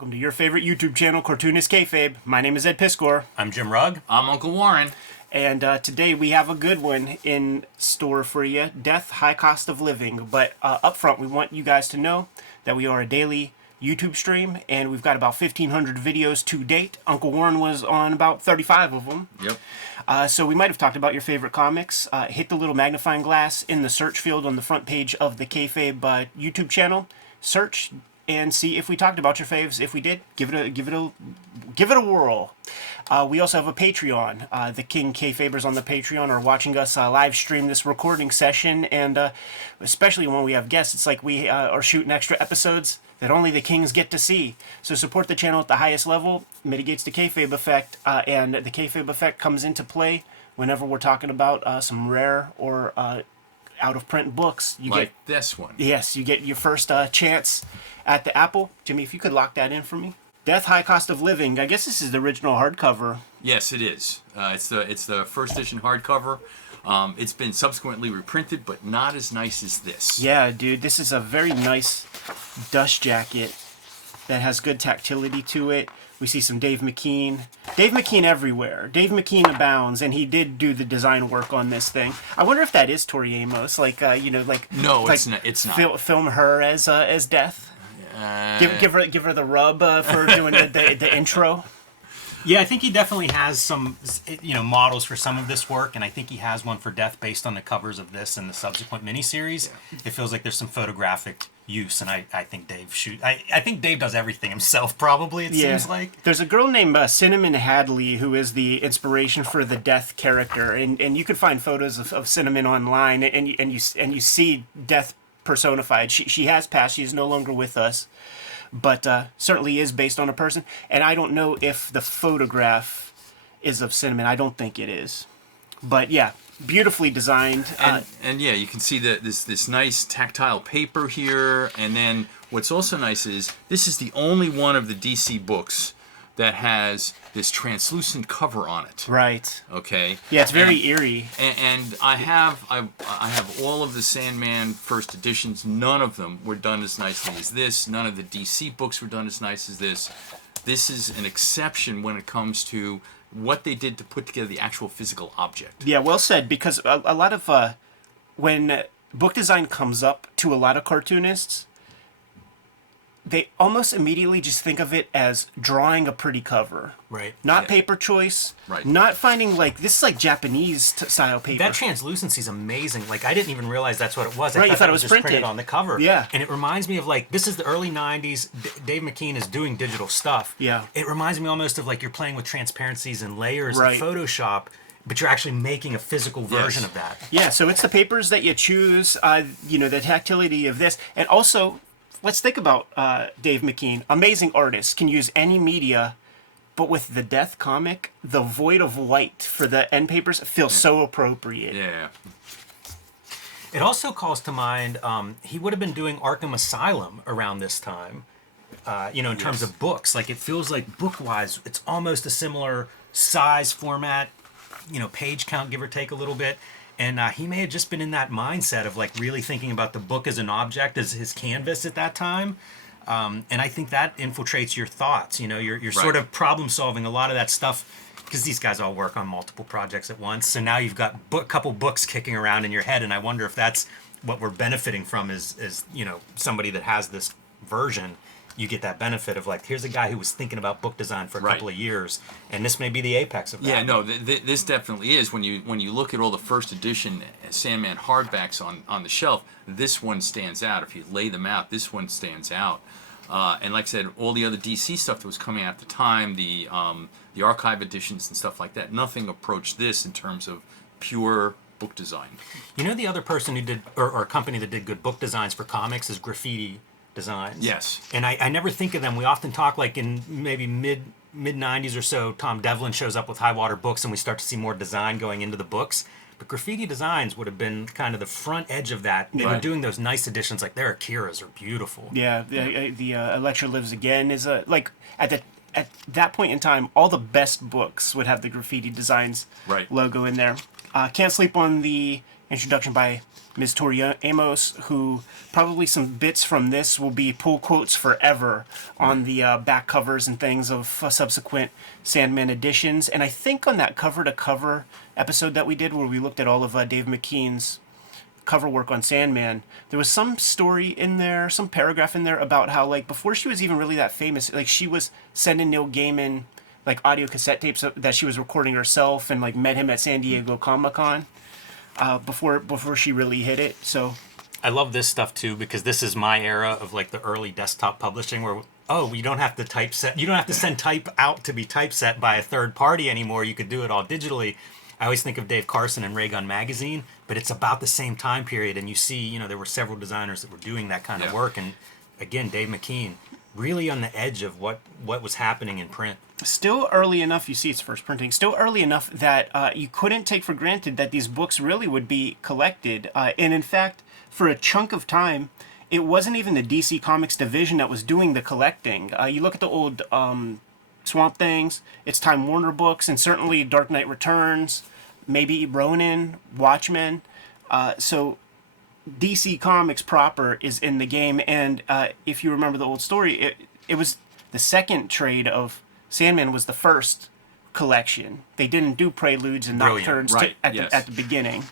Welcome to your favorite YouTube channel, Cartoonist Kayfabe. My name is Ed Piscor. I'm Jim Rugg. I'm Uncle Warren. And today we have a good one in store for you. Death, High Cost of Living. But up front, we want you guys to know that we are a daily YouTube stream, and we've got about 1,500 videos to date. Uncle Warren was on about 35 of them. Yep. So we might have talked about your favorite comics. Hit the little magnifying glass in the search field on the front page of the Kayfabe YouTube channel. Search and see if we talked about your faves. If we did, give it a whirl. We also have a Patreon. The King Kayfabers on the Patreon are watching us live stream this recording session, and especially when we have guests, it's like we are shooting extra episodes that only the Kings get to see. So support the channel at the highest level, mitigates the Kayfabe effect, and the Kayfabe effect comes into play whenever we're talking about some rare or out-of-print books. You like get this one. Yes, you get your first chance at the Apple. Jimmy, if you could lock that in for me. Death, High Cost of Living. I guess this is the original hardcover. Yes, it is. It's the first edition hardcover. It's been subsequently reprinted, but not as nice as this. Yeah, dude, this is a very nice dust jacket that has good tactility to it. We see some Dave McKean. Dave McKean everywhere. Dave McKean abounds, and he did do the design work on this thing. I wonder if that is Tori Amos, no, it's not. It's not. Film her as Death. Give her the rub for doing the intro. Yeah, I think he definitely has some, models for some of this work, and I think he has one for Death based on the covers of this and the subsequent miniseries. Yeah. It feels like there's some photographic use, and I think Dave I think Dave does everything himself, probably, it seems like. There's a girl named Cinnamon Hadley who is the inspiration for the Death character, and you could find photos of Cinnamon online, and you see Death personified. She has passed. She's no longer with us, but certainly is based on a person. And I don't know if the photograph is of Cinnamon. I don't think it is. But yeah, beautifully designed. And yeah, you can see this nice tactile paper here. And then what's also nice is this is the only one of the DC books that has this translucent cover on it. Right. Okay. Yeah, it's very eerie. And I have all of the Sandman first editions. None of them were done as nicely as this. None of the DC books were done as nice as this. This is an exception when it comes to what they did to put together the actual physical object. Yeah, well said. Because a lot of when book design comes up to a lot of cartoonists, they almost immediately just think of it as drawing a pretty cover. Right. Not paper choice. Right. Not finding, this is like Japanese style paper. That translucency is amazing. I didn't even realize that's what it was. Right, I you thought it was just printed on the cover. Yeah. And it reminds me of, this is the early 90s. Dave McKean is doing digital stuff. Yeah. It reminds me almost of, you're playing with transparencies and layers right. in Photoshop, but you're actually making a physical version of that. Yeah, so it's the papers that you choose, the tactility of this, and also, let's think about Dave McKean. Amazing artist, can use any media, but with the Death comic, the void of white for the end papers feels so appropriate. Yeah. It also calls to mind, he would have been doing Arkham Asylum around this time, in terms of books. It feels like book-wise, it's almost a similar size, format, page count, give or take a little bit. And he may have just been in that mindset of really thinking about the book as an object, as his canvas at that time. And I think that infiltrates your thoughts. You're right. Sort of problem solving a lot of that stuff, because these guys all work on multiple projects at once. So now you've got a couple books kicking around in your head, and I wonder if that's what we're benefiting from is somebody that has this version. You get that benefit of here's a guy who was thinking about book design for a couple of years, and this may be the apex of that. Yeah, no, this definitely is. When you look at all the first edition Sandman hardbacks on the shelf, this one stands out. If you lay them out, this one stands out. And like I said, all the other DC stuff that was coming out at the time, the archive editions and stuff like that, nothing approached this in terms of pure book design. The other person who did, or company that did good book designs for comics is Graffiti Designs. Yes. And I never think of them. We often talk in maybe mid-90s or so, Tom Devlin shows up with High Water Books, and we start to see more design going into the books. But Graffiti Designs would have been kind of the front edge of that. They were doing those nice editions, their Akiras are beautiful. Yeah, the Electra Lives Again is at that point in time, all the best books would have the Graffiti Designs logo in there. Can't sleep on the introduction by Ms. Tori Amos, who probably some bits from this will be pull quotes forever on the back covers and things of subsequent Sandman editions. And I think on that cover-to-cover episode that we did where we looked at all of Dave McKean's cover work on Sandman, there was some story in there, some paragraph in there about how, like, before she was even really that famous, like, she was sending Neil Gaiman, like, audio cassette tapes that she was recording herself and, like, met him at San Diego Comic-Con before she really hit it. So I love this stuff too, because this is my era of like the early desktop publishing where, oh, you don't have to typeset, you don't have to send type out to be typeset by a third party anymore. You could do it all digitally. I always think of Dave Carson and Raygun Magazine, but it's about the same time period. And you see, you know, there were several designers that were doing that kind of work. And again, Dave McKean, really on the edge of what was happening in print. Still early enough, you see its first printing, still early enough that you couldn't take for granted that these books really would be collected. And in fact, for a chunk of time, it wasn't even the DC Comics division that was doing the collecting. You look at the old Swamp Things, it's Time Warner books, and certainly Dark Knight Returns, maybe Ronin, Watchmen. So DC Comics proper is in the game. And if you remember the old story, it was the second trade of Sandman was the first collection. They didn't do Preludes and Nocturnes at the beginning.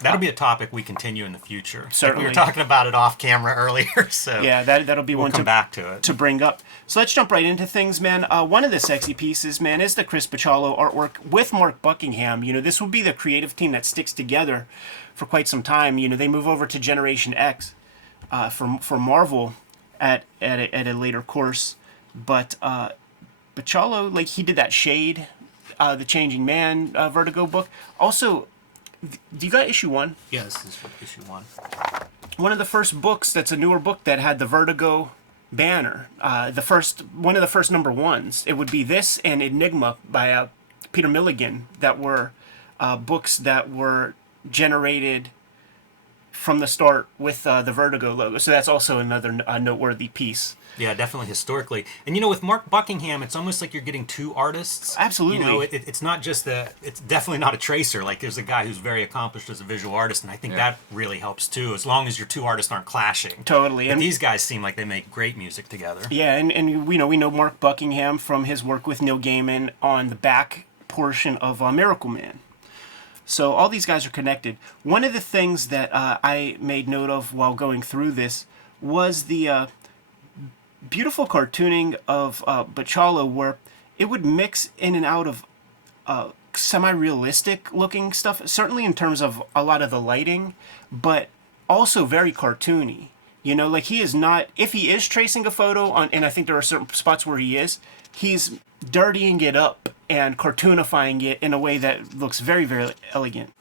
That'll be a topic we continue in the future. Certainly. Like we were talking about it off camera earlier, so yeah, that'll be we'll one come back to it to bring up. So let's jump right into things, man. One of the sexy pieces, man, is the Chris Bachalo artwork with Mark Buckingham. You know, this will be the creative team that sticks together for quite some time. You know, they move over to Generation X for Marvel at a later course, but Bachalo, like, he did that Shade, the Changing Man Vertigo book. Also, do you got issue 1? Yes, this is for issue 1. One of the first books that's a newer book that had the Vertigo banner. One of the first number ones. It would be this and Enigma by Peter Milligan that were books that were generated from the start with the Vertigo logo. So that's also another noteworthy piece. Yeah, definitely historically. And, you know, with Mark Buckingham, it's almost like you're getting two artists. Absolutely. You know, it's not just it's definitely not a tracer. Like, there's a guy who's very accomplished as a visual artist, and I think that really helps, too, as long as your two artists aren't clashing. Totally. But and these guys seem like they make great music together. Yeah, and we know Mark Buckingham from his work with Neil Gaiman on the back portion of Miracle Man. So all these guys are connected. One of the things that I made note of while going through this was the beautiful cartooning of Bachalo, where it would mix in and out of semi-realistic looking stuff, certainly in terms of a lot of the lighting, but also very cartoony. You know, like, he is not, if he is tracing a photo on, and I think there are certain spots where he's dirtying it up and cartoonifying it in a way that looks very, very elegant.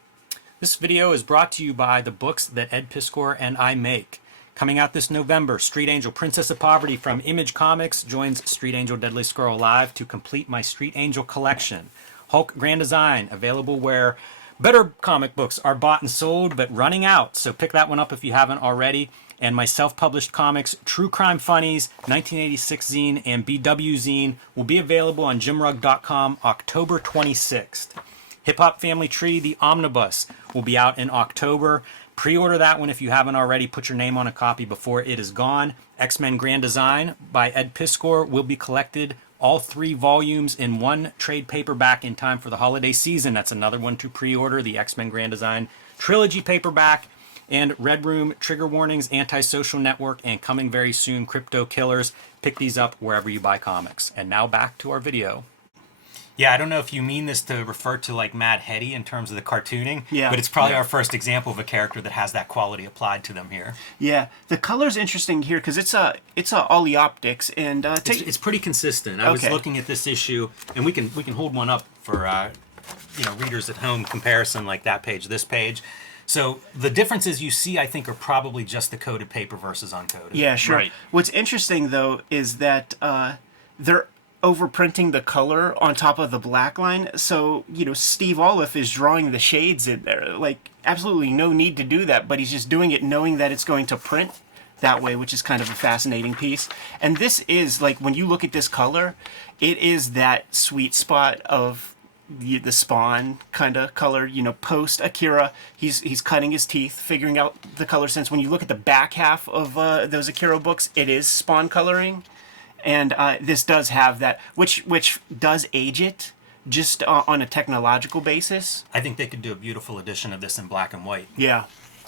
This video is brought to you by the books that Ed Piskor and I make. Coming out this November, Street Angel Princess of Poverty from Image Comics joins Street Angel Deadly Squirrel Live to complete my Street Angel collection. Hulk Grand Design, available where better comic books are bought and sold, but running out, so pick that one up if you haven't already. And my self-published comics, True Crime Funnies, 1986 zine, and BW zine will be available on jimrugg.com October 26th. Hip Hop Family Tree, the Omnibus, will be out in October. Pre-order that one if you haven't already. Put your name on a copy before it is gone. X-Men Grand Design by Ed Piskor will be collected, all 3 volumes in one trade paperback in time for the holiday season. That's another one to pre-order, the X-Men Grand Design trilogy paperback. And Red Room, Trigger Warnings, Antisocial Network, and coming very soon, Crypto Killers. Pick these up wherever you buy comics. And now back to our video. Yeah, I don't know if you mean this to refer to like Mad Hetty in terms of the cartooning, but it's probably our first example of a character that has that quality applied to them here. Yeah, the color's interesting here because it's a Ollie Optics, and it's pretty consistent. I was looking at this issue, and we can hold one up for readers at home comparison, like that page, this page. So the differences you see, I think, are probably just the coded paper versus uncoded. Yeah, sure. Right. What's interesting, though, is that they're overprinting the color on top of the black line. So, you know, Steve Olive is drawing the shades in there. Like, absolutely no need to do that, but he's just doing it knowing that it's going to print that way, which is kind of a fascinating piece. And this is, like, when you look at this color, it is that sweet spot of the Spawn kind of color. You know, post Akira, he's cutting his teeth, figuring out the color sense. When you look at the back half of those Akira books, it is Spawn coloring, and this does have that, which does age it just on a technological basis. I think they could do a beautiful edition of this in black and white. Yeah,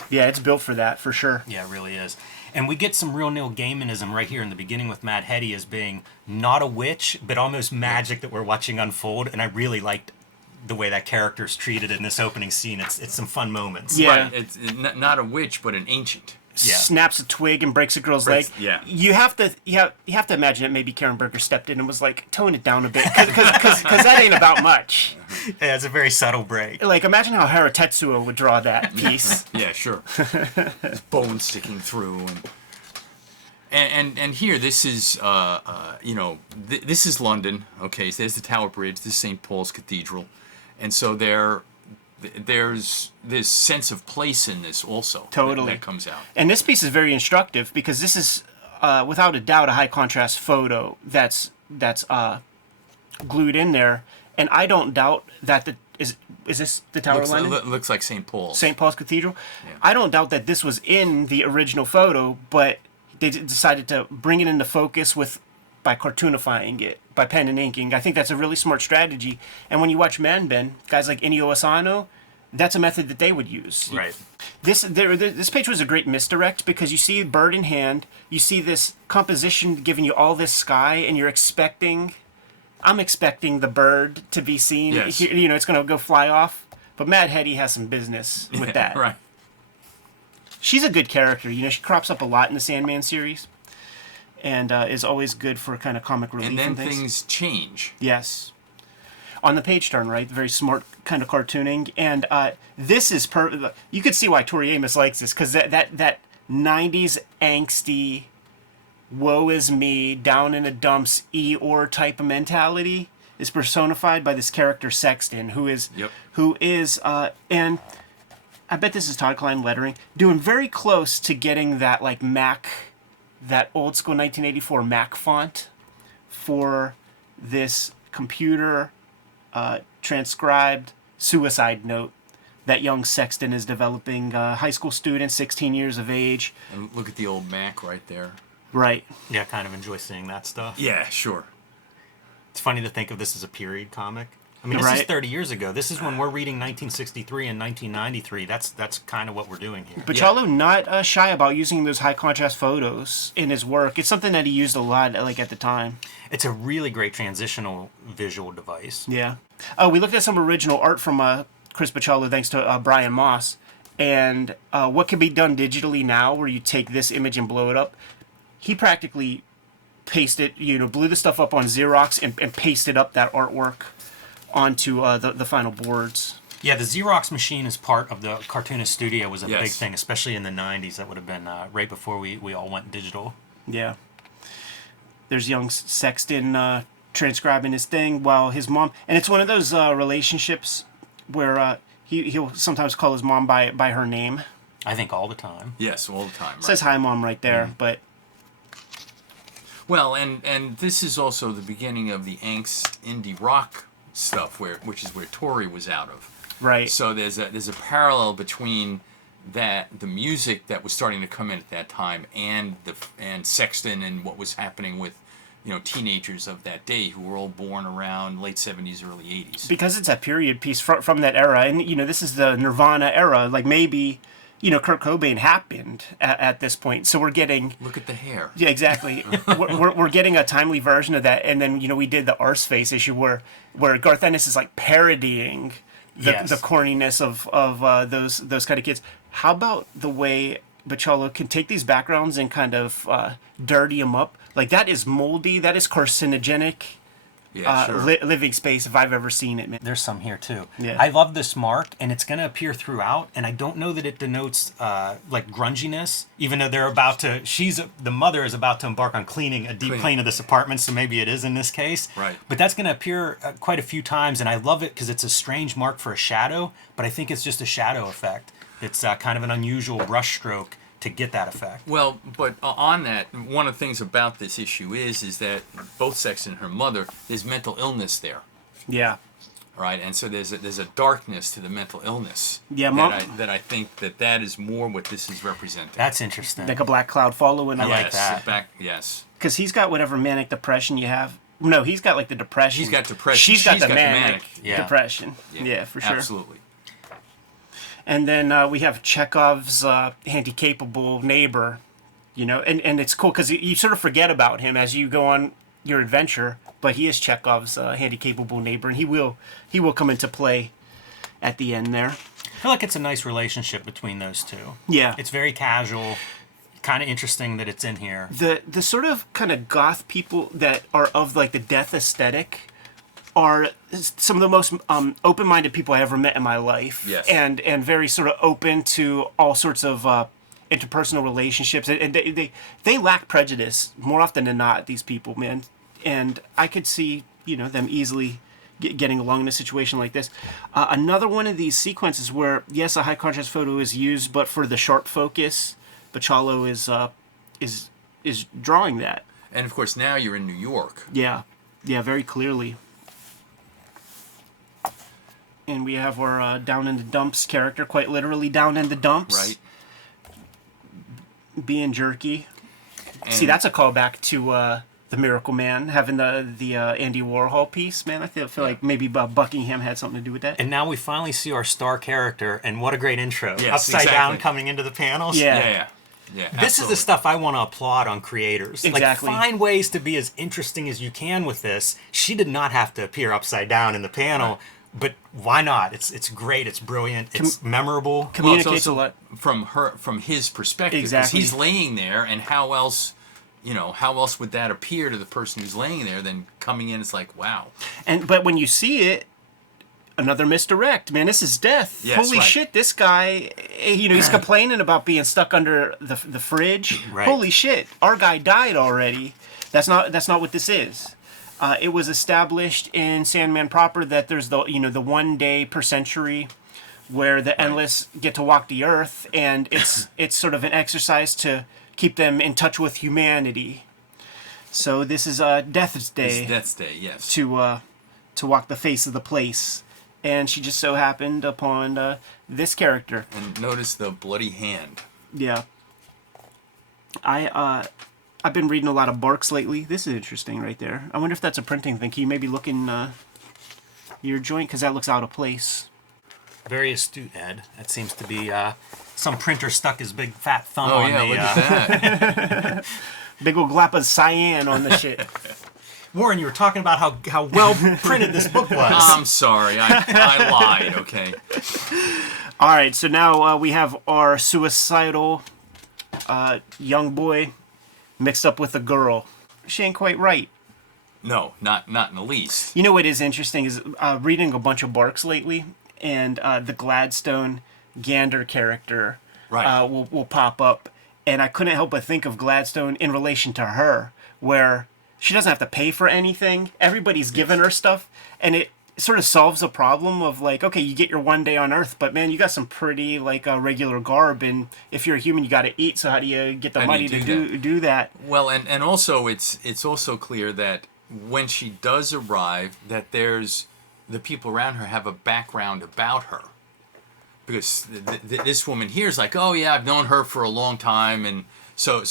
it's built for that for sure. Yeah, it really is. And we get some real Neil Gaimanism right here in the beginning with Mad Hetty as being not a witch, but almost magic that we're watching unfold. And I really liked the way that character's treated in this opening scene. It's some fun moments. Yeah. Right. It's not a witch, but an ancient. Yeah. Snaps a twig and breaks a girl's leg. Yeah. You have to imagine that maybe Karen Berger stepped in and was like, tone it down a bit, because that ain't about much. Yeah, it's a very subtle break. Like, imagine how Hara Tetsuo would draw that piece. Yeah, sure. His bone sticking through, and here this is this is London. Okay, so there's the Tower Bridge. This is St. Paul's Cathedral, and so there's this sense of place in this also. Totally. that comes out. And this piece is very instructive because this is, without a doubt, a high contrast photo that's glued in there. And I don't doubt that is this the Tower of London? Looks like St. Paul's. St. Paul's Cathedral. Yeah. I don't doubt that this was in the original photo, but they decided to bring it into focus by cartoonifying it, by pen and inking. I think that's a really smart strategy. And when you watch Manben, guys like Inio Asano, that's a method that they would use. Right. This page was a great misdirect because you see bird in hand, you see this composition giving you all this sky, and I'm expecting the bird to be seen. Yes. You know, it's going to go fly off. But Mad Hetty has some business with that. Right. She's a good character. You know, she crops up a lot in the Sandman series, and is always good for kind of comic relief. And then things. things change. Yes. On the page turn, right? Very smart kind of cartooning. And this is you could see why Tori Amos likes this, because that 90s angsty, woe is me, down in the dumps, Eeyore type of mentality is personified by this character Sexton, who is, and I bet this is Todd Klein lettering, doing very close to getting that like Mac, that old school 1984 Mac font for this computer transcribed suicide note that young Sexton is developing. High school student, 16 years of age. And look at the old Mac right there. Right. Yeah, I kind of enjoy seeing that stuff. Yeah, sure. It's funny to think of this as a period comic. I mean, this is 30 years ago. This is when we're reading 1963 and 1993. That's kind of what we're doing here. Bachalo not shy about using those high contrast photos in his work. It's something that he used a lot, like at the time. It's a really great transitional visual device. Yeah. We looked at some original art from Chris Bachalo, thanks to Brian Moss. And what can be done digitally now, where you take this image and blow it up. He practically pasted, blew the stuff up on Xerox and pasted up that artwork onto the final boards. Yeah, the Xerox machine is part of the Cartoonist studio, was a Yes. big thing, especially in the 90s. That would have been right before we all went digital. Yeah. There's young Sexton transcribing his thing while his mom... And it's one of those relationships where he'll sometimes call his mom by her name. I think all the time. Yes, all the time. Right. Says hi, Mom, right there, but... Well, and this is also the beginning of the angst indie rock stuff, which is where Tori was out of. Right. So there's a parallel between the music that was starting to come in at that time and Sexton and what was happening with teenagers of that day who were all born around late 70s, early 80s. Because it's a period piece from that era, and this is the Nirvana era. Like maybe Kurt Cobain happened at this point, so we're getting... Look at the hair. Yeah, exactly. we're getting a timely version of that, and then we did the Arseface issue where Garth Ennis is like parodying the corniness of those kind of kids. How about the way Bachalo can take these backgrounds and kind of dirty them up? Like, that is moldy, that is carcinogenic. Yeah, sure. Living space if I've ever seen it, man. There's some here too. Yeah. I love this mark, and it's going to appear throughout, and I don't know that it denotes like grunginess, even though the mother is about to embark on cleaning a deep clean of this apartment, so maybe it is in this case. Right. But that's going to appear quite a few times, and I love it because it's a strange mark for a shadow, but I think it's just a shadow effect. It's kind of an unusual brush stroke to get that effect. Well, but on that, one of the things about this issue is that both Sexton and her mother, there's mental illness there. Yeah. right? And so there's a darkness to the mental illness. Yeah, that I think that is more what this is representing. That's interesting. like a black cloud following. I like Yes, that. yes. Because he's got whatever manic depression you have. No, he's got like the depression. He's got depression. She's got the the manic Yeah. depression. Yeah, for sure. Absolutely. And then we have Chekhov's handy-capable neighbor, you know, and it's cool because you sort of forget about him as you go on your adventure, but he is Chekhov's handy-capable neighbor, and he will come into play at the end there. I feel like it's a nice relationship between those two. Yeah. It's very casual, kind of interesting that it's in here. The sort of kind of goth people that are of like the death aesthetic are some of the most open-minded people I ever met in my life. Yes. And very sort of open to all sorts of interpersonal relationships. And they lack prejudice more often than not, these people, man. And I could see, you know, them easily getting along in a situation like this. Another one of these sequences where, yes, a high contrast photo is used, but for the sharp focus, Bachalo is drawing that. And of course, now you're in New York. Yeah, very clearly. And we have our down in the dumps character, quite literally down in the dumps. Right. Being jerky. And See, that's a callback to the Miracle Man having the Andy Warhol piece. Man, I feel like maybe Buckingham had something to do with that. And now we finally see our star character, and what a great intro. Yes, Upside exactly. down coming into the panels. Yeah. Yeah. This is the stuff I want to applaud on creators. Exactly. Like, find ways to be as interesting as you can with this. She did not have to appear upside down in the panel, but why not? It's great. It's brilliant. It's memorable. Communicates well, a lot. from his perspective. 'Cause Exactly. he's laying there, and how else would that appear to the person who's laying there than coming in? It's like, wow. But when you see it, another misdirect, man. This is death. Yes, Holy right. shit! This guy, you know, he's complaining about being stuck under the fridge. Right. Holy shit! Our guy died already. That's not what this is. It was established in Sandman proper that there's the 1 day per century where the endless get to walk the earth, and it's sort of an exercise to keep them in touch with humanity. So this is Death's Day. It's Death's Day, yes. To walk the face of the place, and she just so happened upon this character. And notice the bloody hand. Yeah. I've been reading a lot of Barks lately. This is interesting right there. I wonder if that's a printing thing. Can you maybe look in your joint? Because that looks out of place. Very astute, Ed. That seems to be some printer stuck his big fat thumb Oh on yeah, the... look at that. Big old glop of cyan on the shit. Warren, you were talking about how well printed this book was. I'm sorry, I lied. Okay. All right, so now we have our suicidal young boy mixed up with a girl. She ain't quite right. No, not in the least. You know what is interesting is reading a bunch of Barks lately, and the Gladstone Gander character Right. will pop up, and I couldn't help but think of Gladstone in relation to her, where she doesn't have to pay for anything. Everybody's giving her stuff, and it sort of solves a problem of like, okay, you get your 1 day on Earth, but man, you got some pretty like regular garb, and if you're a human, you got to eat. So how do you get the How do money you to do that? Well, and also it's also clear that when she does arrive, that there's the people around her have a background about her, because this woman here is like, oh yeah, I've known her for a long time, and so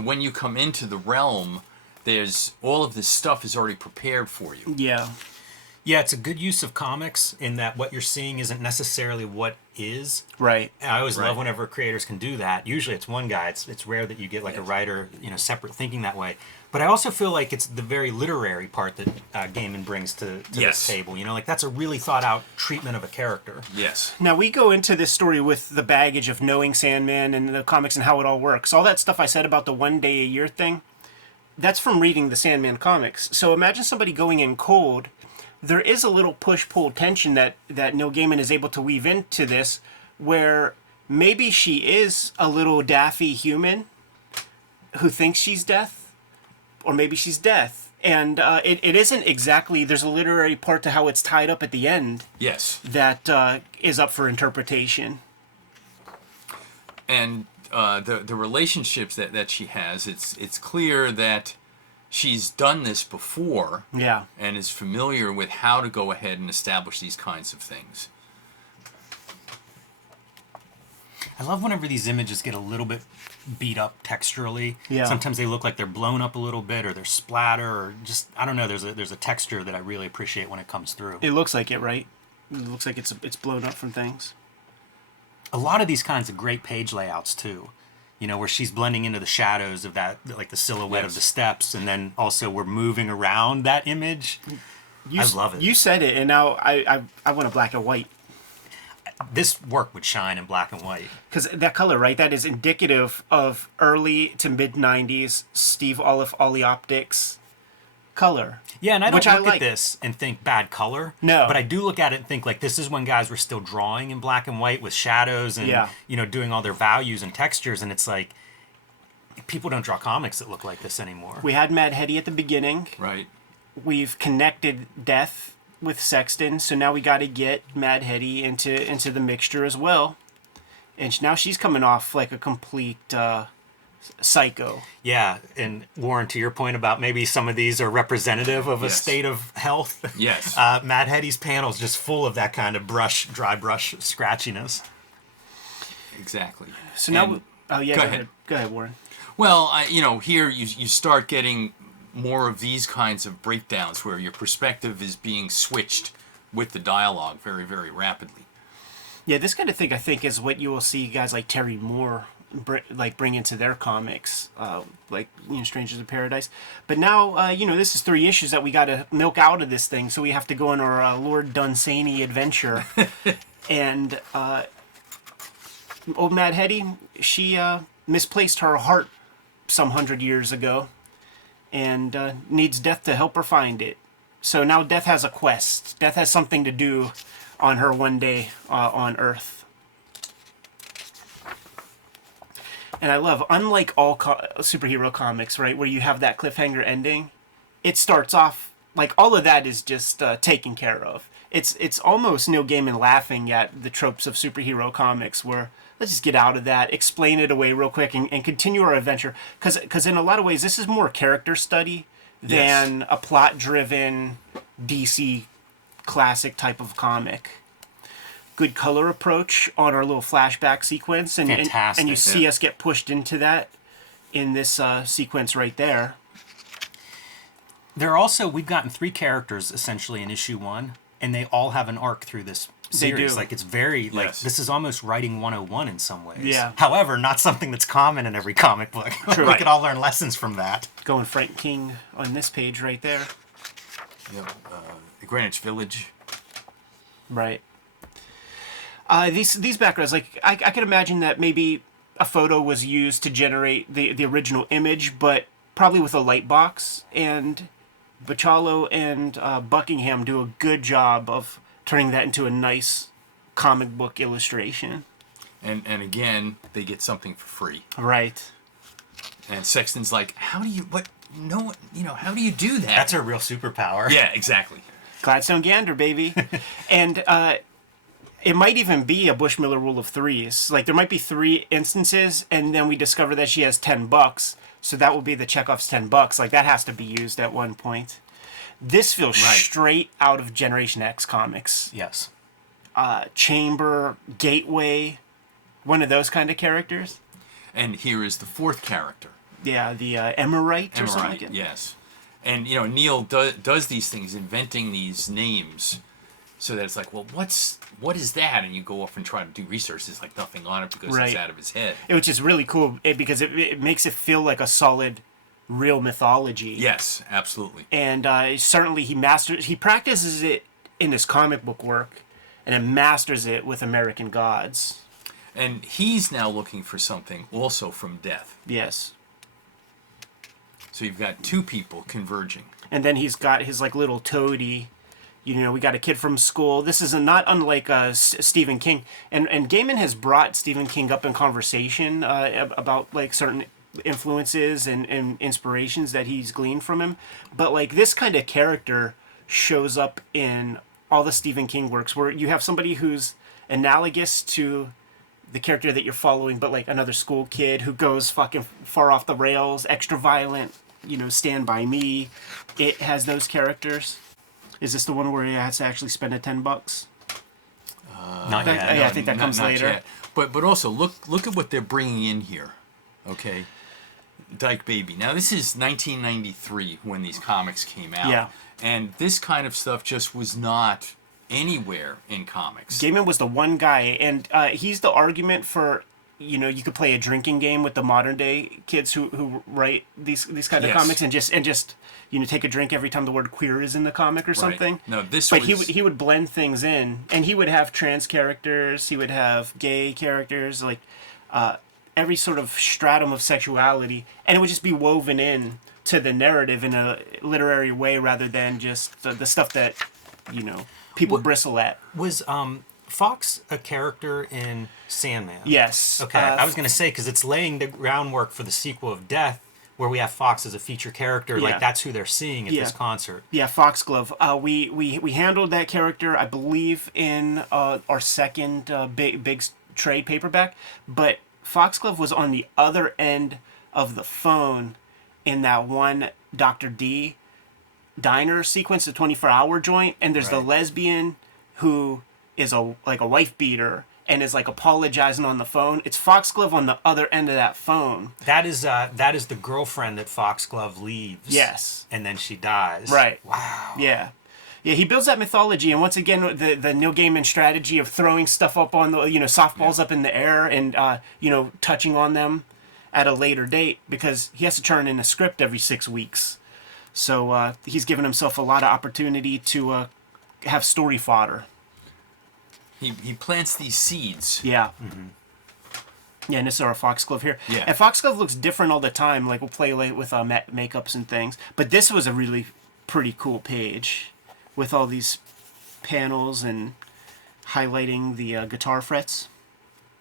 when you come into the realm, there's all of this stuff is already prepared for you. Yeah. Yeah, it's a good use of comics in that what you're seeing isn't necessarily what is. Right. And I always Right. love whenever creators can do that. Usually it's one guy. It's rare that you get like a writer, separate thinking that way. But I also feel like it's the very literary part that Gaiman brings to Yes. this table. Like that's a really thought out treatment of a character. Yes. Now, we go into this story with the baggage of knowing Sandman and the comics and how it all works. All that stuff I said about the 1 day a year thing, that's from reading the Sandman comics. So imagine somebody going in cold. There is a little push-pull tension that Neil Gaiman is able to weave into this, where maybe she is a little daffy human who thinks she's death, or maybe she's death. And it isn't exactly, there's a literary part to how it's tied up at the end Yes. that is up for interpretation. And the relationships that she has, it's clear that she's done this before. Yeah. And is familiar with how to go ahead and establish these kinds of things. I love whenever these images get a little bit beat up texturally. Yeah. Sometimes they look like they're blown up a little bit, or they're splatter, or just, I don't know, there's a texture that I really appreciate when it comes through. It looks like it, right? It looks like it's blown up from things. A lot of these kinds of great page layouts too. You know, where she's blending into the shadows of that, like the silhouette of the steps, and then also we're moving around that image. I love it. You said it, and now I want a black and white. This work would shine in black and white. Because that color, right, that is indicative of early to mid-90s Steve Olive Ollie Optics color. Yeah, and I don't which I look like. at this and think bad color. No. But I do look at it and think, like, this is when guys were still drawing in black and white with shadows and, you know, doing all their values and textures. And it's like, people don't draw comics that look like this anymore. We had Mad Hetty at the beginning. Right. We've connected Death with Sexton, so now we got to get Mad Hetty into the mixture as well. And now she's coming off like a complete psycho. Yeah, and Warren, to your point about maybe some of these are representative of a state of health. Yes. Mad Hetty's panel's just full of that kind of dry brush scratchiness. Exactly. So now, And- go ahead, Warren. Well, you know, here you start getting more of these kinds of breakdowns where your perspective is being switched with the dialogue very, very rapidly. Yeah, this kind of thing I think is what you will see guys like Terry Moore bring into their comics, like, you know, Strangers in Paradise. But now, you know, this is 3 issues that we got to milk out of this thing, so we have to go on our Lord Dunsany adventure. And old Mad Hetty, she misplaced her heart some 100 years ago, and needs Death to help her find it. So now Death has a quest. Death has something to do on her one day on Earth. And I love, unlike all superhero comics, right, where you have that cliffhanger ending, it starts off, like, all of that is just taken care of. It's almost Neil Gaiman laughing at the tropes of superhero comics where, let's just get out of that, explain it away real quick, and continue our adventure. Because in a lot of ways, this is more character study than a plot-driven DC classic type of comic. Good color approach on our little flashback sequence. Fantastic. And you see us get pushed into that in this sequence right there. There are also, we've gotten 3 characters essentially in issue 1, and they all have an arc through this series. do. Like, it's very, like, this is almost writing 101 in some ways. Yeah. However, not something that's common in every comic book. True. We could all learn lessons from that. Going Frank King on this page right there. Yep. The Greenwich Village. Right. These backgrounds, like, I can imagine that maybe a photo was used to generate the original image, but probably with a light box. And Bachalo and Buckingham do a good job of turning that into a nice comic book illustration. And again, they get something for free. Right. And Sexton's like, how do you do that? That's her real superpower. Yeah, exactly. Gladstone Gander, baby. And it might even be a Bushmiller rule of 3s. Like, there might be 3 instances, and then we discover that she has $10. So that will be the Chekhov's $10. Like, that has to be used at one point. This feels straight out of Generation X comics. Yes. Chamber, Gateway, one of those kind of characters. And here is the 4th character. Yeah, the Emerite or something like that. Yes. And, you know, Neil does these things, inventing these names, so that it's like, well, what is that? And you go off and try to do research. There's like nothing on it because it's out of his head. Which is really cool because it makes it feel like a solid, real mythology. Yes, absolutely. And certainly he practices it in his comic book work, and then masters it with American Gods. And he's now looking for something also from Death. Yes. So you've got 2 people converging. And then he's got his like little toady. You know, we got a kid from school. This is not unlike Stephen King. And Gaiman has brought Stephen King up in conversation about like certain influences and inspirations that he's gleaned from him. But like this kind of character shows up in all the Stephen King works where you have somebody who's analogous to the character that you're following, but like another school kid who goes fucking far off the rails, extra violent, Stand By Me. It has those characters. Is this the one where he has to actually spend a $10? Not yet. Yeah, I think that comes later. Yet. But also look at what they're bringing in here. Okay, Dyke Baby. Now this is 1993 when these comics came out. Yeah. And this kind of stuff just was not anywhere in comics. Gaiman was the one guy, and he's the argument for, you could play a drinking game with the modern day kids who write these kind of comics and just take a drink every time the word queer is in the comic or something. No, But he would blend things in, and he would have trans characters, he would have gay characters, like every sort of stratum of sexuality, and it would just be woven in to the narrative in a literary way rather than just the stuff that people bristle at. Was Fox a character in Sandman? Yes. Okay, I was going to say, because it's laying the groundwork for the sequel of Death, where we have Fox as a feature character. Yeah. Like, that's who they're seeing at this concert. Yeah, Foxglove. We handled that character, I believe, in our second big trade paperback, but Foxglove was on the other end of the phone in that one Dr. D diner sequence, the 24-hour joint, and there's the lesbian who is a wife beater and is apologizing on the phone. It's Foxglove on the other end of that phone. That is the girlfriend that Foxglove leaves. Yes. And then she dies. Right. Wow. Yeah. Yeah, he builds that mythology, and once again, the Neil Gaiman strategy of throwing stuff up on the, softballs up in the air and, touching on them at a later date, because he has to turn in a script every 6 weeks. So he's given himself a lot of opportunity to have story fodder. He plants these seeds. Yeah. Mm-hmm. Yeah, and this is our Foxglove here. Yeah. And Foxglove looks different all the time. We'll play with makeups and things. But this was a really pretty cool page with all these panels and highlighting the guitar frets.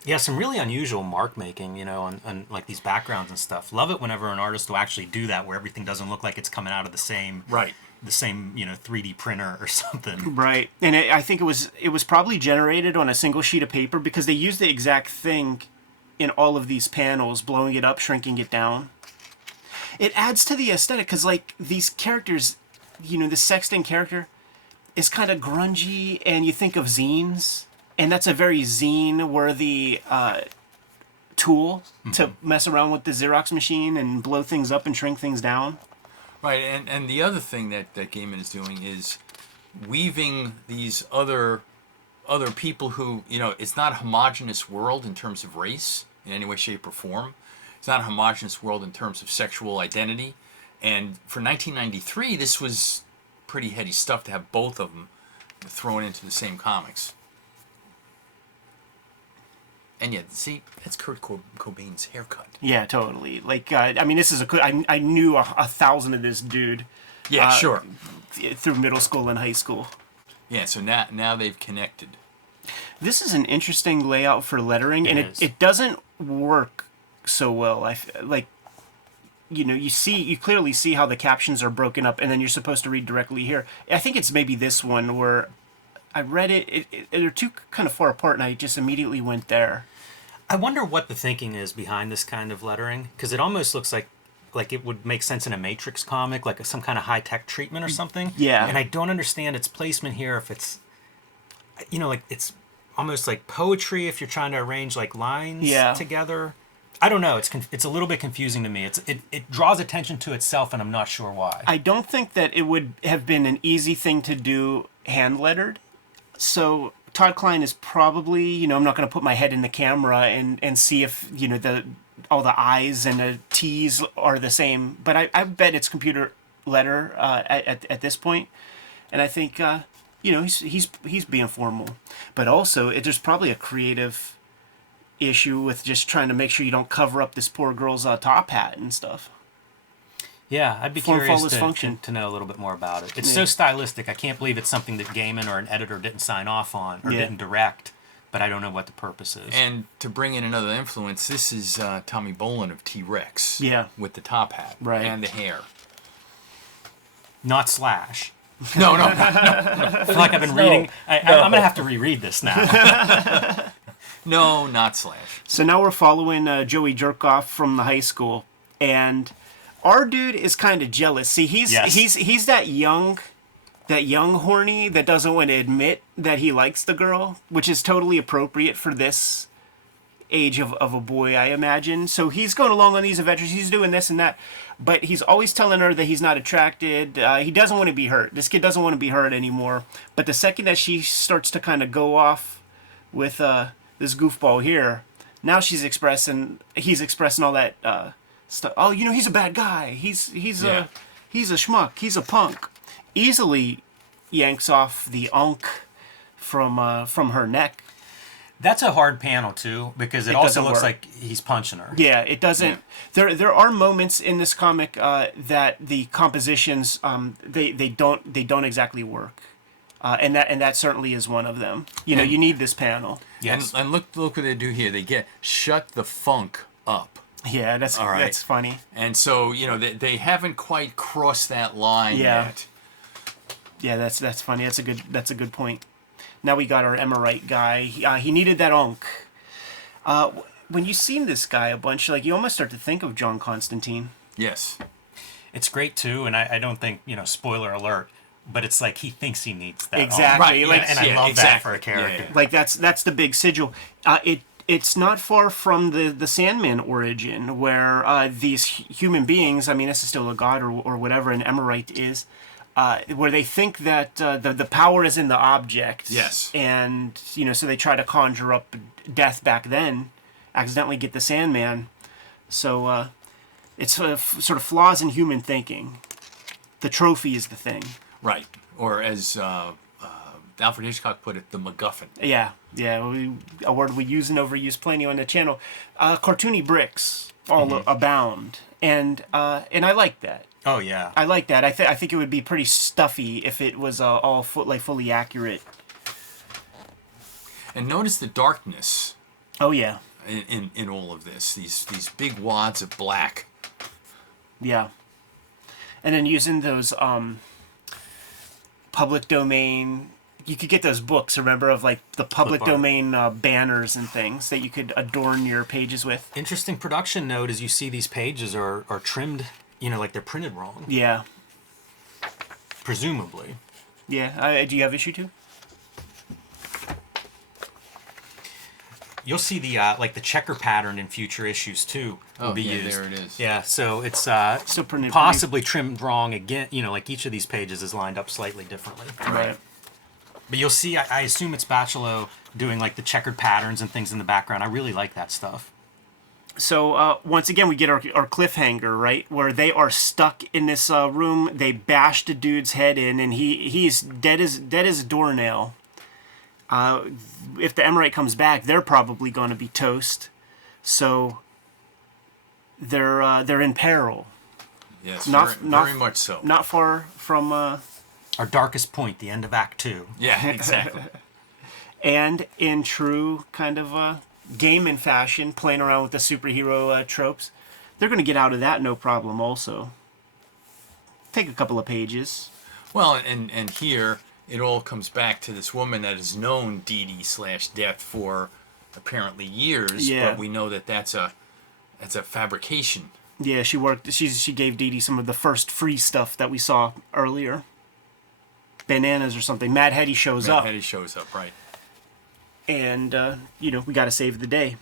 Yeah, some really unusual mark making, on like these backgrounds and stuff. Love it whenever an artist will actually do that, where everything doesn't look like it's coming out of the same 3D printer or something. Right, and I think it was probably generated on a single sheet of paper, because they use the exact thing in all of these panels, blowing it up, shrinking it down. It adds to the aesthetic, because these characters, the Sexton character is kind of grungy, and you think of zines. And that's a very zine-worthy tool to mess around with the Xerox machine and blow things up and shrink things down. Right, and the other thing that Gaiman is doing is weaving these other people who, it's not a homogenous world in terms of race in any way, shape, or form. It's not a homogenous world in terms of sexual identity. And for 1993, this was pretty heady stuff to have both of them thrown into the same comics. And yeah, see, that's Kurt Cobain's haircut. Yeah, totally. This is I knew 1,000 of this dude. Yeah, sure. Through middle school and high school. Yeah, so now they've connected. This is an interesting layout for lettering, and it doesn't work so well. You clearly see how the captions are broken up, and then you're supposed to read directly here. I think it's maybe this one where I read it. They're too kind of far apart, and I just immediately went there. I wonder what the thinking is behind this kind of lettering, because it almost looks like it would make sense in a Matrix comic, like some kind of high-tech treatment or something. Yeah. And I don't understand its placement here, if it's, it's almost like poetry if you're trying to arrange lines together. I don't know. It's a little bit confusing to me. It draws attention to itself, and I'm not sure why. I don't think that it would have been an easy thing to do hand-lettered. So Todd Klein is probably, I'm not going to put my head in the camera and see if, all the I's and the T's are the same. But I bet it's computer letter at this point. And I think, he's being formal. But also, there's probably a creative issue with just trying to make sure you don't cover up this poor girl's top hat and stuff. Yeah, I'd be Form curious follows function. to know a little bit more about it. It's so stylistic. I can't believe it's something that Gaiman or an editor didn't sign off on or didn't direct, but I don't know what the purpose is. And to bring in another influence, this is Tommy Bolin of T-Rex. Yeah. With the top hat. Right. And the hair. Not Slash. No. I feel like I've been reading. I'm going to have to reread this now. No, not Slash. So now we're following Joey Jerkoff from the high school, and Our dude is kind of jealous. See, he's Yes. he's that young horny that doesn't want to admit that he likes the girl, which is totally appropriate for this age of a boy, I imagine. So he's going along on these adventures. He's doing this and that, but he's always telling her that he's not attracted. He doesn't want to be hurt. This kid doesn't want to be hurt anymore. But the second that she starts to kind of go off with this goofball here, now he's expressing all that stuff. Oh, he's a bad guy. He's Yeah. he's a schmuck. He's a punk. Easily yanks off the unk from her neck. That's a hard panel too, because it It also doesn't looks work. like he's punching her. Yeah, it doesn't. There are moments in this comic that the compositions they don't exactly work, and that certainly is one of them. You need this panel. Yes. And look what they do here. They get shut the funk up. Yeah, that's All right. that's funny. And so, they haven't quite crossed that line Yeah. yet. Yeah, that's funny. That's a good point. Now we got our Emerite guy. He needed that unk. When you seen this guy a bunch, you almost start to think of John Constantine. Yes. It's great too, and I don't think, spoiler alert, but it's like he thinks he needs that. Exactly. Right, And I love that for a character. Yeah. That's the big sigil. It's not far from the Sandman origin, where these human beings, I mean, this is still a god or whatever an Emerite is, where they think that the power is in the object. Yes. And, so they try to conjure up death back then, accidentally get the Sandman. So it's sort of flaws in human thinking. The trophy is the thing. Right. Or as Alfred Hitchcock put it, the MacGuffin. Yeah, a word we use and overuse plenty on the channel. Cartoony bricks all abound, and I like that. Oh yeah. I like that. I think it would be pretty stuffy if it was all fully accurate. And notice the darkness Oh yeah, in all of this. These big wads of black. yeah, and then using those public domain. You could get those books, remember, of the public Clip art. domain banners and things that you could adorn your pages with. Interesting production note is you see these pages are trimmed, like they're printed wrong, Yeah, presumably. yeah. Do you have issue 2? You'll see the the checker pattern in future issues too will be used. There it is. Yeah, so it's Still printed possibly trimmed wrong again. Each of these pages is lined up slightly differently. Right. But you'll see, I assume it's Bachelot doing the checkered patterns and things in the background. I really like that stuff. So once again, we get our cliffhanger, right, where they are stuck in this room. They bashed a dude's head in, and he's dead as a doornail. If the Emerite comes back, they're probably going to be toast. So they're in peril. Yes, Very much so. Not far from. Our darkest point, the end of Act 2. Yeah, exactly. And in true kind of GAIMAN fashion, playing around with the superhero tropes, they're going to get out of that no problem also. Take a couple of pages. Well, and here it all comes back to this woman that has known Dee/Death for apparently years, Yeah. but we know that that's a fabrication. Yeah, she gave Dee Dee some of the first free stuff that we saw earlier. Bananas or something. Mad Hetty shows up. Mad Hetty shows up, right. And, we got to save the day.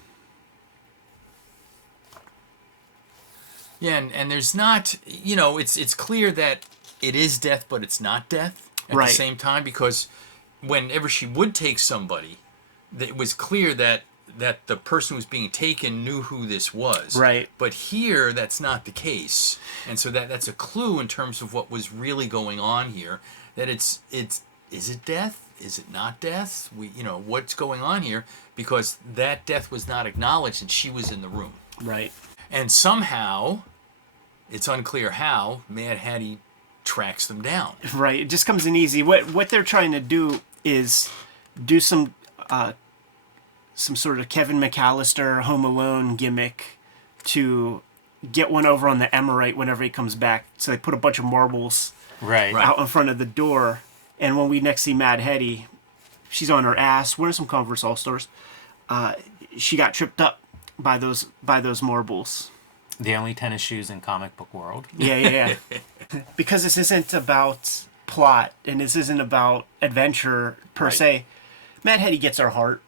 Yeah, and there's not, it's clear that it is death, but it's not death at Right. the same time, because whenever she would take somebody, it was clear that the person who was being taken knew who this was. Right. But here, that's not the case. And so that's a clue in terms of what was really going on here, that is it death? Is it not death? What's going on here? Because that death was not acknowledged and she was in the room. Right. And somehow, it's unclear how, Mad Hattie tracks them down. Right. It just comes in easy. What they're trying to do is do some sort of Kevin McAllister Home Alone gimmick to get one over on the Emerite whenever he comes back. So they put a bunch of marbles Right. out in front of the door. And when we next see Mad Hetty, she's on her ass, wearing some Converse All-Stars. She got tripped up by those marbles. The only tennis shoes in comic book world. Yeah. Because this isn't about plot and this isn't about adventure per se. Mad Hetty gets our heart.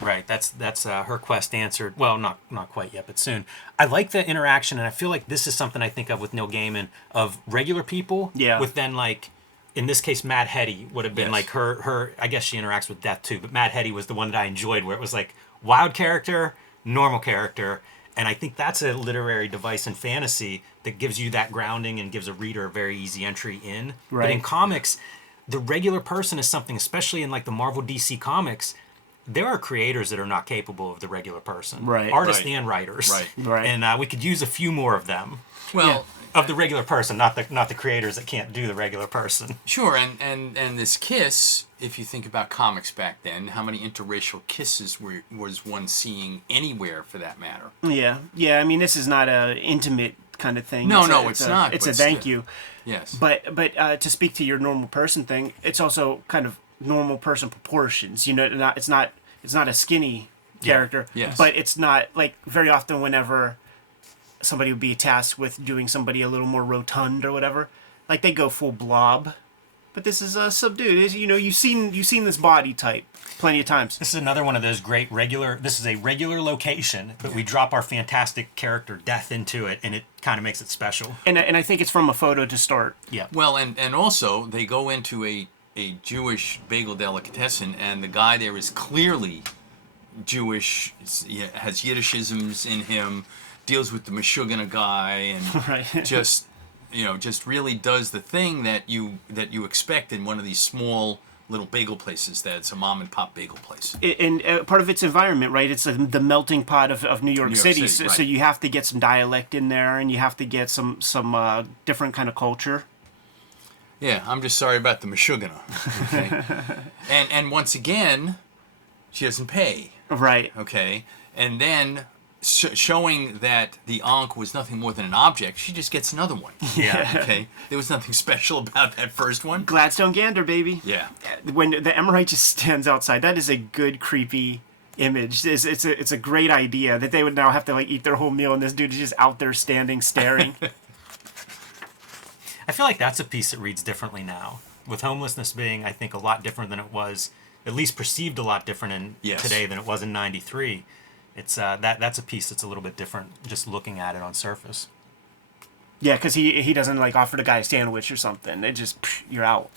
Right, that's her quest answered. Well, not quite yet, but soon. I like the interaction, and I feel like this is something I think of with Neil Gaiman, of regular people with then, like, in this case, Mad Hetty would have been like her. I guess she interacts with death too, but Mad Hetty was the one that I enjoyed, where it was like wild character, normal character, and I think that's a literary device in fantasy that gives you that grounding and gives a reader a very easy entry in. Right. But in comics, the regular person is something, especially in like the Marvel DC comics. There are creators that are not capable of the regular person. Right. Artists and writers. Right. And we could use a few more of them. Well, Of the regular person, not the creators that can't do the regular person. sure, and this kiss, if you think about comics back then, how many interracial kisses was one seeing anywhere for that matter? Yeah. I mean, this is not a intimate kind of thing. No, it's not. It's a thank you. Yes. But to speak to your normal person thing, it's also kind of normal person proportions. You know, it's not a skinny character. Yes. But it's not like very often whenever somebody would be tasked with doing somebody a little more rotund or whatever, like they go full blob. But this is subdued. You know, you've seen this body type plenty of times. This is another one of those great this is a regular location, but we drop our fantastic character Death into it, and it kind of makes it special. And I think it's from a photo to start. Yeah. Well, and also they go into a Jewish bagel delicatessen, and the guy there is clearly Jewish, has Yiddishisms in him, deals with the Meshuggah guy, and just really does the thing that you expect in one of these small little bagel places that's a mom and pop bagel place. And part of its environment, right? It's the melting pot of New York City. Right. So you have to get some dialect in there, and you have to get some different kind of culture. Yeah, I'm just sorry about the Meshuggah. Okay, and once again, she doesn't pay. Right. Okay, and then showing that the Ankh was nothing more than an object, she just gets another one. Yeah. Okay, there was nothing special about that first one. Gladstone Gander, baby. Yeah. When the Emerite just stands outside, that is a good creepy image. It's a great idea that they would now have to like eat their whole meal, and this dude is just out there standing, staring. I feel like that's a piece that reads differently now, with homelessness being, I think, a lot different than it was, at least perceived a lot different today than it was in '93. It's that's a piece that's a little bit different, just looking at it on surface. Yeah, because he doesn't like offer the guy a sandwich or something. It just you're out,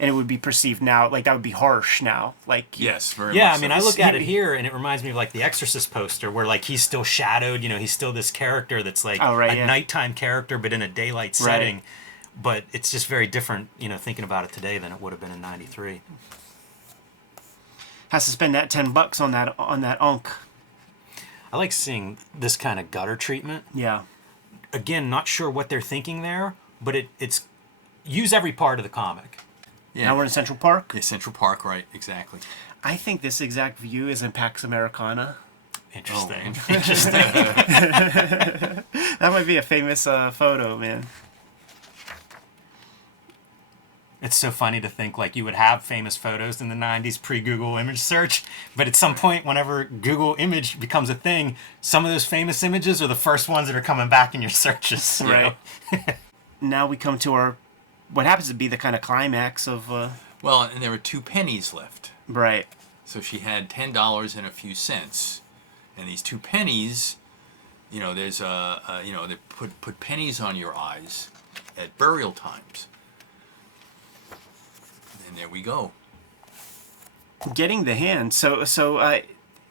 and it would be perceived now like that would be harsh now. Like Yes, very Yeah, much I mean, so. I look at it here, and it reminds me of like the Exorcist poster, where like he's still shadowed. You know, he's still this character that's like a nighttime character, but in a daylight setting. But it's just very different, you know, thinking about it today than it would have been in '93. Has to spend that $10 on that Ankh. I like seeing this kind of gutter treatment. Yeah. Again, not sure what they're thinking there, but it's use every part of the comic. Yeah. Now we're in Central Park. Yeah, Central Park, right? Exactly. I think this exact view is in Pax Americana. Interesting. Oh. Interesting. That might be a famous photo, man. It's so funny to think like you would have famous photos in the 90s pre-Google image search, but at some point whenever Google image becomes a thing, some of those famous images are the first ones that are coming back in your searches. You know? Now we come to what happens to be the kind of climax of... Well, and there were 2 pennies left. Right. So she had $10 and a few cents. And these 2 pennies, you know, there's they put pennies on your eyes at burial times. And there we go. Getting the hand. So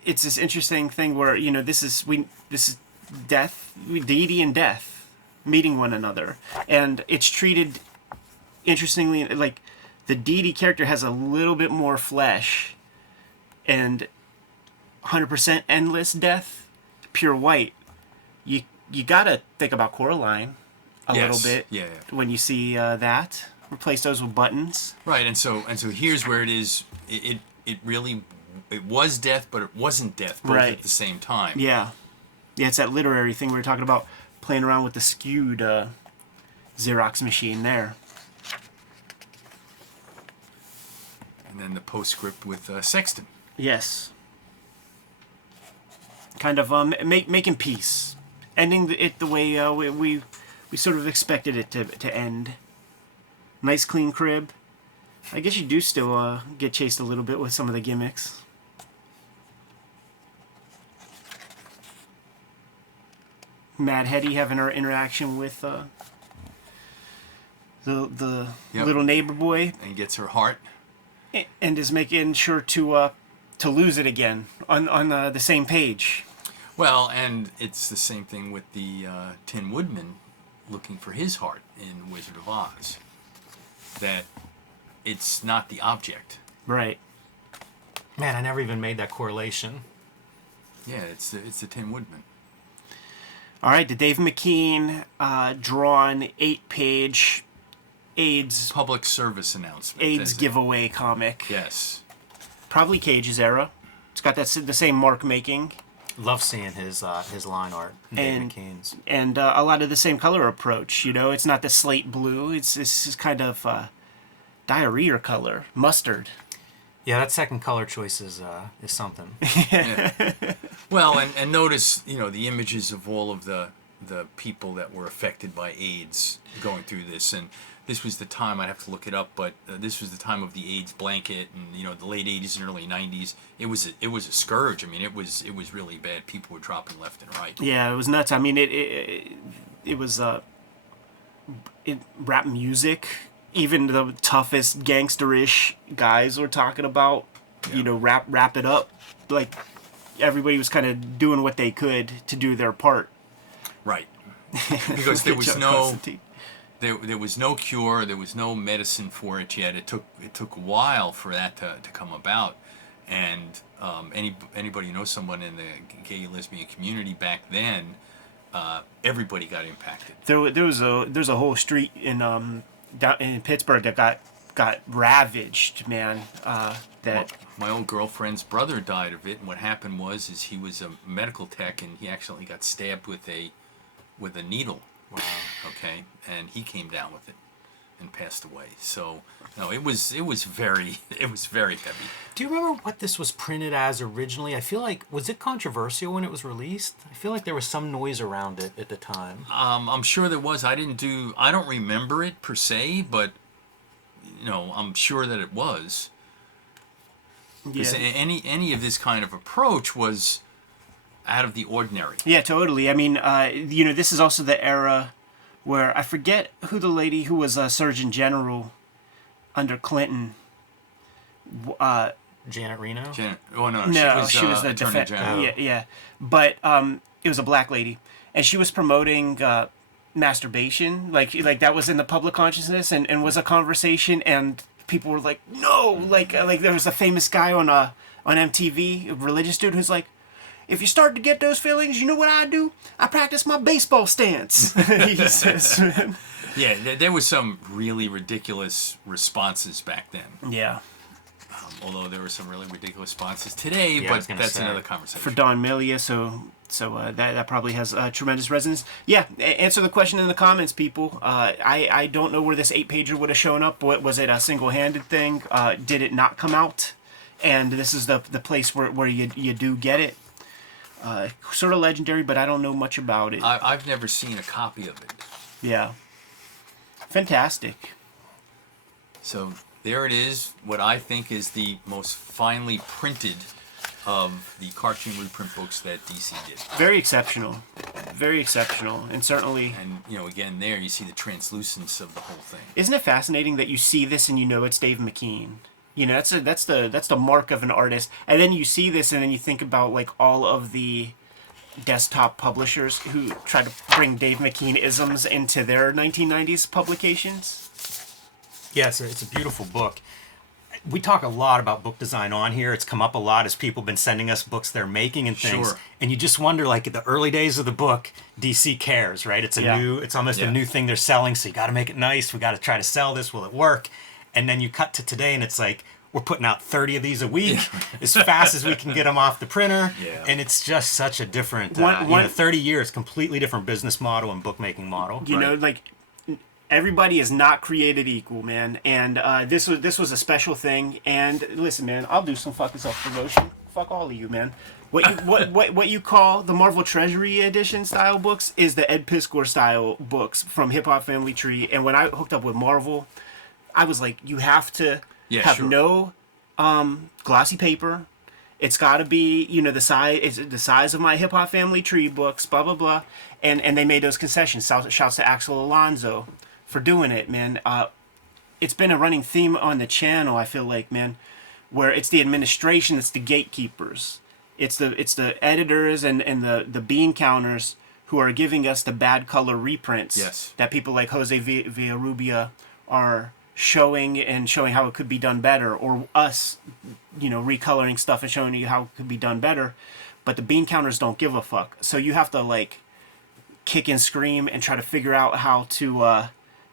it's this interesting thing where, you know, this is death, deity and death meeting one another. And it's treated interestingly, like the deity character has a little bit more flesh, and 100% endless death, pure white. You gotta think about Coraline a little bit when you see that. Replace those with buttons. Right, and so here's where it is. It really was death, but it wasn't death both at the same time. Yeah, it's that literary thing we were talking about, playing around with the skewed Xerox machine there. And then the postscript with Sexton. Yes. kind of making peace, ending it the way we sort of expected it to end. Nice clean crib. I guess you do still get chased a little bit with some of the gimmicks. Mad Hetty having her interaction with the little neighbor boy, And gets her heart. and is making sure to lose it again on the same page. Well, and it's the same thing with the Tin Woodman looking for his heart in Wizard of Oz. That it's not the object. Right. Man, I never even made that correlation. Yeah, it's the Tin Woodman. All right, the Dave McKean drawn 8-page AIDS Public service announcement. AIDS that's it. giveaway comic. Yes. Probably Cage's era. It's got the same mark making Love seeing his line art. Dave And- McKean's. and a lot of the same color approach. You know, it's not the slate blue. It's kind of diarrhea color, mustard. Yeah, that second color choice is something. Yeah. Well, and notice, the images of all of the people that were affected by AIDS going through this, and this was the time, I'd have to look it up, but this was the time of the AIDS blanket, and the late 80s and early 90s. It was a scourge. I mean, it was really bad. People were dropping left and right. Yeah, it was nuts. I mean, it was rap music. Even the toughest gangsterish guys were talking about, wrap it up. Like, everybody was kind of doing what they could to do their part. Right. Because there was Joe no Constantine. there was no cure, there was no medicine for it yet. It took a while for that to come about. And anybody who knows someone in the gay lesbian community back then, everybody got impacted. There's a whole street down in Pittsburgh that got ravaged, man. My old girlfriend's brother died of it, and what happened was he was a medical tech, and he actually got stabbed with a needle. Wow. Okay, and he came down with it and passed away. So no, it was very heavy. Do you remember what this was printed as originally? I feel like, was it controversial when it was released? I feel like there was some noise around it at the time. I'm sure there was. I don't remember it per se, but I'm sure that it was. Because Yeah. any of this kind of approach was out of the ordinary. Yeah, totally. I mean, this is also the era where I forget who the lady who was a Surgeon General under Clinton. Janet Reno? No, she was the Attorney General. Yeah. But it was a black lady, and she was promoting masturbation, like that was in the public consciousness, and was a conversation, and people were like, no, like there was a famous guy on MTV, a religious dude, who's like, if you start to get those feelings, you know what I do? I practice my baseball stance. He says, man. Yeah, there was some really ridiculous responses back then. Yeah. Although there were some really ridiculous responses today, Yeah, I was but gonna that's say. another conversation. For Don Melia, so that probably has tremendous resonance. Yeah, answer the question in the comments, people. I don't know where this 8-pager would have shown up. What was it, a single-handed thing? Did it not come out? And this is the place where you do get it. Sort of legendary, but I don't know much about it. I've never seen a copy of it. Yeah. Fantastic. So there it is, what I think is the most finely printed of the cartoon reprint books that DC did. Very exceptional. Very exceptional. And certainly... And, again, there you see the translucence of the whole thing. Isn't it fascinating that you see this and you know it's Dave McKean? That's the mark of an artist. And then you see this and then you think about like all of the desktop publishers who try to bring Dave McKean isms into their 1990s publications. Yeah, it's a beautiful book. We talk a lot about book design on here. It's come up a lot as people have been sending us books they're making and things. Sure. And you just wonder, like, at the early days of the book, DC cares, right? It's almost a new thing they're selling, so you got to make it nice. We got to try to sell this. Will it work? And then you cut to today, and it's like, we're putting out 30 of these a week as fast as we can get them off the printer. Yeah. And it's just such a different, 30 years, completely different business model and bookmaking model. You know, like everybody is not created equal, man. And this was a special thing. And listen, man, I'll do some fucking self-promotion. fuck all of you, man. What you call the Marvel Treasury Edition style books is the Ed Piskor style books from Hip Hop Family Tree. And when I hooked up with Marvel, I was like, you have to have no glossy paper. It's got to be, you know, the size of my Hip Hop Family Tree books, blah blah blah. And they made those concessions. Shouts to Axel Alonso for doing it, man. It's been a running theme on the channel, I feel like, man, where it's the administration, it's the gatekeepers. It's the editors and the bean counters who are giving us the bad color reprints that people like Jose Villarrubia are showing how it could be done better, or us, you know, recoloring stuff and showing you how it could be done better. But the bean counters don't give a fuck. So you have to like kick and scream and try to figure out how to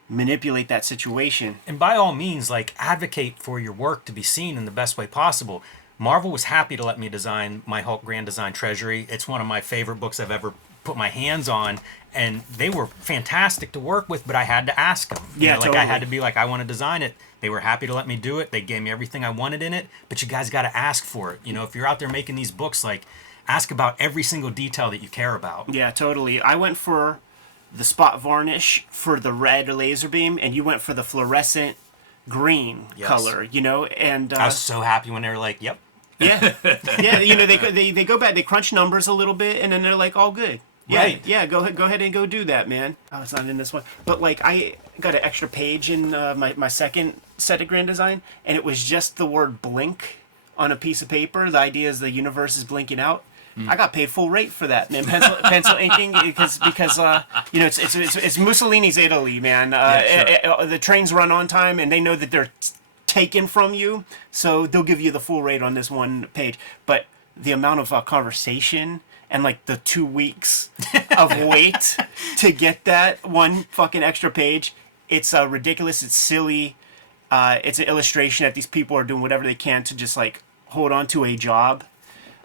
manipulate that situation. And by all means, like, advocate for your work to be seen in the best way possible. Marvel was happy to let me design my Hulk Grand Design Treasury. It's one of my favorite books I've ever put my hands on, and they were fantastic to work with, but I had to ask them. Totally. I had to be like, I want to design it. They were happy to let me do it. They gave me everything I wanted in it, but you guys got to ask for it. You know, if you're out there making these books, like, ask about every single detail that you care about. Yeah, totally. I went for the spot varnish for the red laser beam, and you went for the fluorescent green color, you know, and I was so happy when they were like, yep. Yeah, yeah, you know, they go back, they crunch numbers a little bit, and then they're like, all good. Yeah, right. Yeah, go ahead and go do that, man. Oh, it's not in this one. But, like, I got an extra page in my second set of Grand Design, and it was just the word blink on a piece of paper. The idea is the universe is blinking out. I got paid full rate for that, man. Pencil inking, because you know, it's Mussolini's Italy, man. The trains run on time, and they know that they're taken from you, so they'll give you the full rate on this one page. But the amount of conversation and like the 2 weeks of wait to get that one fucking extra page, it's ridiculous. It's silly. It's an illustration that these people are doing whatever they can to just like hold on to a job.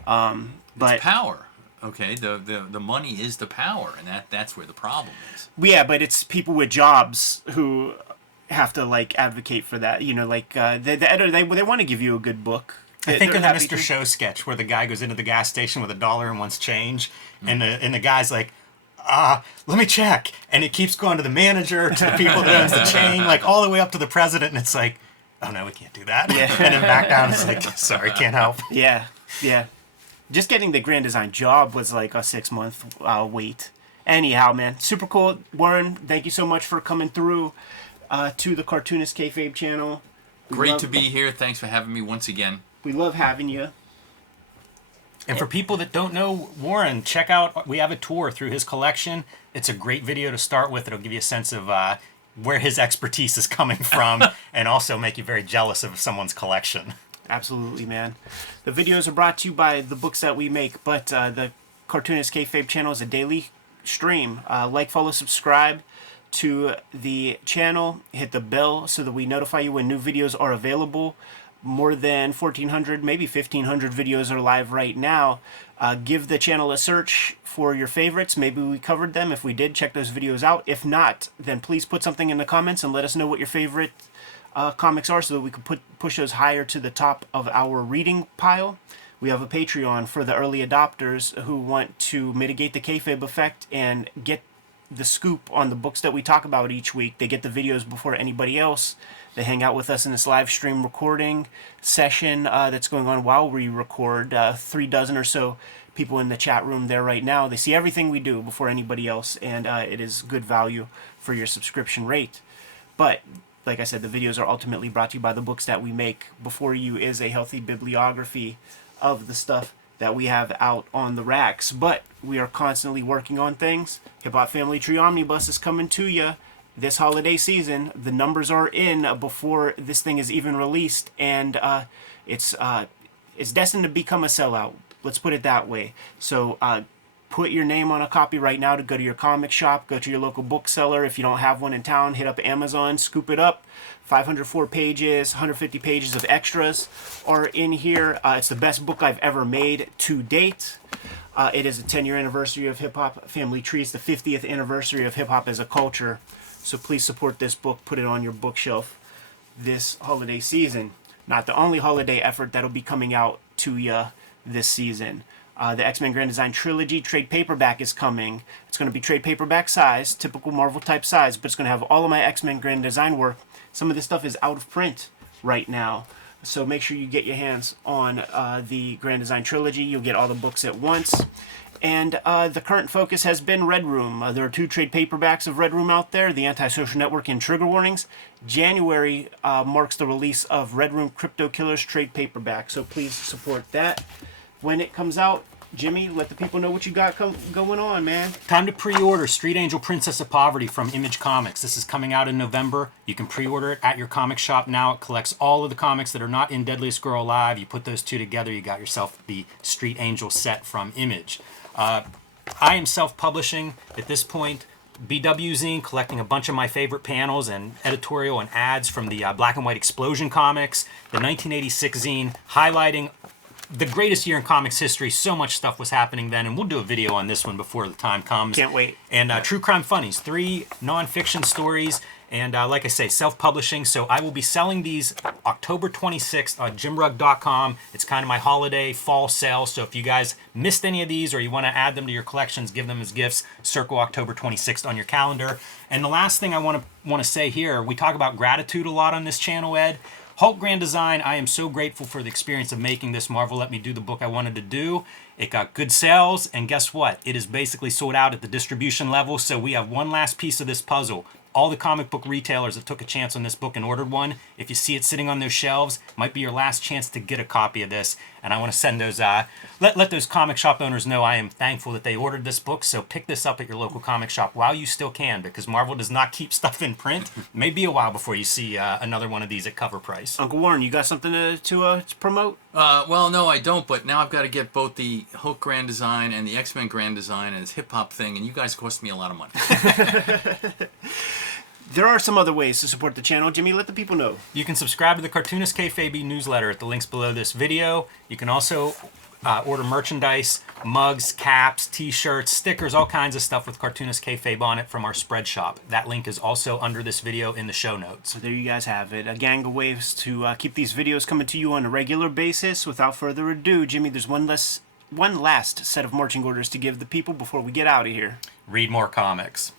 But it's power. Okay, the money is the power, and that's where the problem is. Yeah, but it's people with jobs who have to like advocate for that. You know, like the editor, they want to give you a good book. I think of the Mr. Show sketch where the guy goes into the gas station with $1 and wants change, and the guy's like, let me check, and it keeps going to the manager, to the people that owns the chain, like all the way up to the president, and it's like, oh no, we can't do that. Yeah. And then back down, it's like, sorry, can't help. Yeah. Just getting the Grand Design job was like a 6-month wait. Anyhow, man, super cool. Warren, thank you so much for coming through to the Cartoonist Kayfabe channel. Great to be here. Thanks for having me once again. We love having you. And for people that don't know Warren, check out, we have a tour through his collection. It's a great video to start with. It'll give you a sense of where his expertise is coming from and also make you very jealous of someone's collection. Absolutely, man. The videos are brought to you by the books that we make, but the Cartoonist Kayfabe channel is a daily stream. Like, follow, subscribe to the channel. Hit the bell so that we notify you when new videos are available. More than 1,400, maybe 1,500 videos are live right now. Give the channel a search for your favorites. Maybe we covered them. If we did, check those videos out. If not, then please put something in the comments and let us know what your favorite comics are so that we can push those higher to the top of our reading pile. We have a Patreon for the early adopters who want to mitigate the kayfabe effect and get the scoop on the books that we talk about each week. They get the videos before anybody else. They hang out with us in this live stream recording session that's going on while we record. 3 dozen or so people in the chat room there right now. They see everything we do before anybody else, and it is good value for your subscription rate. But like I said, the videos are ultimately brought to you by the books that we make. Before you is a healthy bibliography of the stuff that we have out on the racks. But we are constantly working on things. Hip Hop Family Tree Omnibus is coming to you this holiday season. The numbers are in before this thing is even released, and it's destined to become a sellout. Let's put it that way. So put your name on a copy right now to go to your comic shop, go to your local bookseller. If you don't have one in town, hit up Amazon, scoop it up. 504 pages, 150 pages of extras are in here. It's the best book I've ever made to date. It is a 10-year anniversary of Hip Hop Family Tree. It's the 50th anniversary of hip hop as a culture. So please support this book. Put it on your bookshelf this holiday season. Not the only holiday effort that'll be coming out to you this season. The X-Men Grand Design Trilogy trade paperback is coming. It's going to be trade paperback size, typical Marvel type size, but it's going to have all of my X-Men Grand Design work. Some of this stuff is out of print right now, so make sure you get your hands on the Grand Design Trilogy. You'll get all the books at once. And the current focus has been Red Room. There are 2 trade paperbacks of Red Room out there, The Antisocial Network and Trigger Warnings. January marks the release of Red Room Crypto Killers trade paperback, so please support that. When it comes out, Jimmy, let the people know what you got going on, man. Time to pre-order Street Angel Princess of Poverty from Image Comics. This is coming out in November. You can pre-order it at your comic shop now. It collects all of the comics that are not in Deadliest Girl Alive. You put those 2 together, you got yourself the Street Angel set from Image. I am self-publishing at this point. BW Zine, collecting a bunch of my favorite panels and editorial and ads from the Black and White Explosion comics. The 1986 zine, highlighting the greatest year in comics history. So much stuff was happening then, and we'll do a video on this one before the time comes. Can't wait. And True Crime Funnies, 3 non-fiction stories, and like I say, self-publishing. So I will be selling these October 26th on jimrugg.com. It's kind of my holiday fall sale, so if you guys missed any of these or you want to add them to your collections, give them as gifts, circle October 26th on your calendar. And the last thing I want to say here, we talk about gratitude a lot on this channel, Ed. Hulk Grand Design, I am so grateful for the experience of making this. Marvel let me do the book I wanted to do. It got good sales, and guess what? It is basically sold out at the distribution level, so we have one last piece of this puzzle. All the comic book retailers that took a chance on this book and ordered one, if you see it sitting on those shelves, might be your last chance to get a copy of this. And I want to send those, let those comic shop owners know I am thankful that they ordered this book. So pick this up at your local comic shop while you still can, because Marvel does not keep stuff in print. It may be a while before you see another one of these at cover price. Uncle Warren, you got something to promote? Well, no, I don't, but now I've got to get both the Hulk Grand Design and the X-Men Grand Design and this hip-hop thing, and you guys cost me a lot of money. There are some other ways to support the channel. Jimmy, let the people know. You can subscribe to the Cartoonist Kayfabe newsletter at the links below this video. You can also order merchandise, mugs, caps, t-shirts, stickers, all kinds of stuff with Cartoonist Kayfabe on it from our spread shop. That link is also under this video in the show notes. So there you guys have it. A gang of ways to keep these videos coming to you on a regular basis. Without further ado, Jimmy, there's one last set of marching orders to give the people before we get out of here. Read more comics.